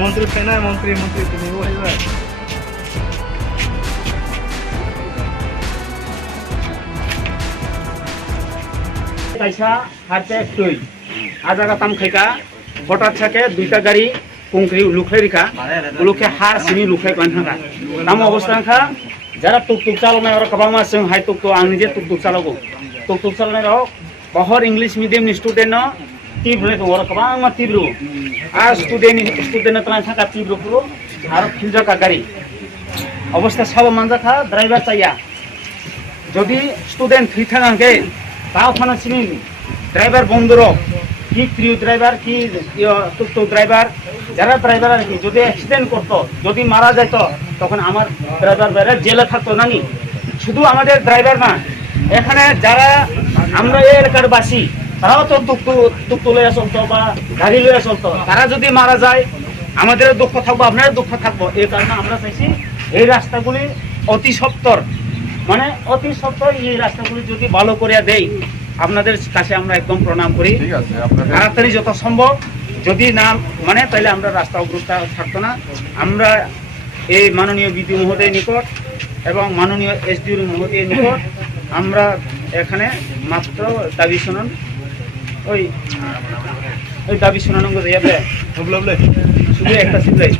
মন্ত্রী সেনা মন্ত্রী তুমি বলবে कैसा हाथे तुई आजागा तम खैका फोटा छके दुईटा गाड़ी कुंकरी लुखै रिखा लुखे हार सिनि लुखै कनथाका तम अवस्था खा जरा टुकटुक चालनाय और कबामा जों हाय टुकटुक आं निजे टुकटुक चालागौ टुकटुक चालनाय रहो बहर इंग्लिश मीडियम नि स्टूडेंट न तीब्र और कबामा तीब्र आ स्टूडेंट तना थाका तीब्र पुरो आरो फिलजा का गाड़ी अवस्था सब मानजा खा ड्राइवर चाहिया যদি স্টুডেন্ট ফ্রি থাকাকে তাও খানা চিনি ড্রাইভার বন্ধুর কি প্রিয় ড্রাইভার কি টুকটুক ড্রাইভার যারা ড্রাইভার আর কি যদি অ্যাক্সিডেন্ট করতো যদি মারা যেত তখন আমার ড্রাইভার বাইরে জেলে থাকতো নানি শুধু আমাদের ড্রাইভার না এখানে যারা আমরা এই এলাকার বাসী তারাও তো টুকটুক লইয়া চলতো বা গাড়ি লইয়া চলতো তারা যদি মারা যায় আমাদের দুঃখ থাকবো আপনার দুঃখ থাকবো এই কারণে আমরা চাইছি এই রাস্তাগুলি অতি সত্বর মানে অতি সত্বর এই রাস্তাগুলি যদি ভালো করে দেই আপনাদের কাছে আমরা একদম প্রণাম করি তাড়াতাড়ি যত সম্ভব যদি না মানে তাহলে আমরা রাস্তা অবরোধ থাকতো না আমরা এই মাননীয় বিডিও মহোদয়ের নিকট এবং মাননীয় এসডিও মহোদয়ের নিকট আমরা এখানে মাত্র দাবি শুনুন ওই দাবি শোনানো যাবে শুধু একটা সিলাই